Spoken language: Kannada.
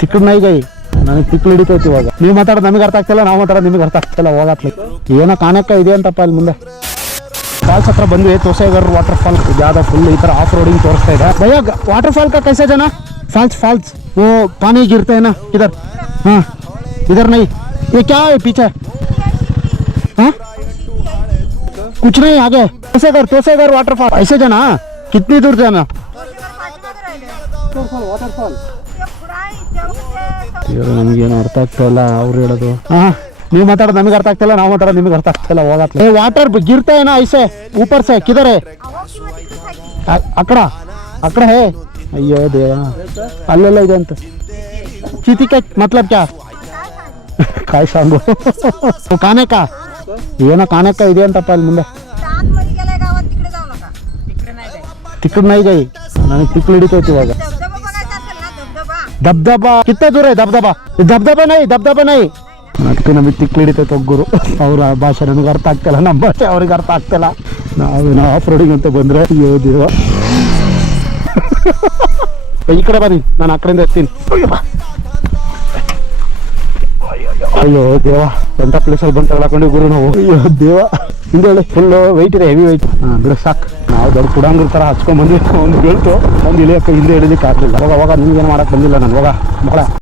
ತಿಕ್ಕಡ್ ನೈ ಗೈ ನನಗೆ ತಿಕ್ಳು ಹಿಡಿತೈತಿ ಇವಾಗ. ನೀವು ಮಾತಾಡೋದು ನಮಗೆ ಅರ್ಥ ಆಗ್ತಿಲ್ಲ, ನಾವು ಮಾತಾಡೋದು ನಿಮಗೆ ಅರ್ಥ ಆಗ್ತಿಲ್ಲ. ಹೋಗತ್ಲಿ ಏನೋ ಕಾಣಕ್ಕ ಇದೆ ಅಂತಪ್ಪ ಇಲ್ಲಿ ಮುಂದೆ. ಫಾಲ್ಸ್ ಹತ್ರ ಬಂದ್ವಿ, ತೋಸೆಗರ್ ವಾಟರ್ ಫಾಲ್. ಯಾವ್ದೋ ಫುಲ್ ಈ ತರ ಆಫ್ ರೋಡಿಂಗ್ ತೋರಿಸ್ತಾ ಇದೆ. ಭಯ್ಯ वाटर फॉल का कैसे जाना? फॉल्स वो पानी गिरता है ना इधर. हाँ इधर नहीं, ये क्या है पीछे? हाँ कुछ नहीं आगे. तोसेगर वाटर फॉल ऐसे जाना. कितनी दूर जाना? ನಮಗೇನು ಅರ್ಥ ಆಗ್ತಾ ಇಲ್ಲ ಅವ್ರು ಹೇಳೋದು. हाँ ನೀವು ಮಾತಾಡೋದು ನಮಗೆ ಅರ್ಥ ಆಗ್ತಿಲ್ಲ, ನಾವು ಮಾತಾಡೋದು ನಿಮಗೆ ಅರ್ಥ ಆಗ್ತಿಲ್ಲ. ಹೋಗತ್ಲೆ वाटर गिरता है ना ऐसे ऊपर से. किधर है? अकड़ा अकड़ा है. अयो देवा अल्लेಲ್ಲ ಇದೆ ಅಂತ. चीटी का मतलब क्या? काय सांगू काने का ಏನೋ ಕಾಣಕ್ಕ ಇದೆ ಅಂತಪ್ಪ ಇಲ್ಲಿ ಮುಂದೆ. तिकड नाही गई ನನಗೆ ತಿಕ್ಳು ಹಿಡಿತೈತಿ ಇವಾಗ. धबधबा कितना दूर है? धबधबा नहीं ಅದಕ್ಕೆ ನಮಗೆ ತಿಕ್ಳು ಹಿಡಿತೈತೆ ಒಗ್ಗರು. ಅವ್ರ ಭಾಷೆ ನನಗೆ ಅರ್ಥ ಆಗ್ತಿಲ್ಲ, ನಮ್ಮ ಭಾಷೆ ಅವ್ರಿಗೆ ಅರ್ಥ ಆಗ್ತಿಲ್ಲ. ನಾವೇನೋ ಆಫ್ ರೋಡಿಂಗ್ ಅಂತ ಬಂದ್ರೆ ಅಯ್ಯೋ ದೇವ. ಈ ಕಡೆ ಬನ್ನಿ, ನಾನು ಆ ಕಡೆಯಿಂದ ಎತ್ತೀನಿ. ಅಯ್ಯೋ ದೇವ ಎಂಥ ಪ್ಲೇಸಲ್ಲಿ ಬಂದು ತಗೊಳಕೊಂಡು ಗುರು ನಾವು. ಅಯ್ಯೋ ದೇವ ಹಿಂದೆ ಹೇಳಿ ಫುಲ್ ವೆಯ್ಟ್ ಇದೆ, ಹೆವಿ ವೆಯ್ಟ್. ಬಿಡು ಸಾಕು, ನಾವು ದೊಡ್ಡ ಕುಡಂಗ್ರ ಥರ ಹಚ್ಕೊಂಡ್ ಬಂದ್ವಿ. ಒಂದು ಬೀಳ್ತು, ಒಂದು ಇಳಿಯಕ್ಕೆ ಹಿಂದೆ ಹಿಡಿಲಿಕ್ಕೆ ಆಗಲಿಲ್ಲ. ಅವಾಗ ನಿಮ್ಗೇನು ಮಾಡಕ್ಕೆ ಬಂದಿಲ್ಲ ನಾನು. ಹೋಗ ಮಕ್ಕಳ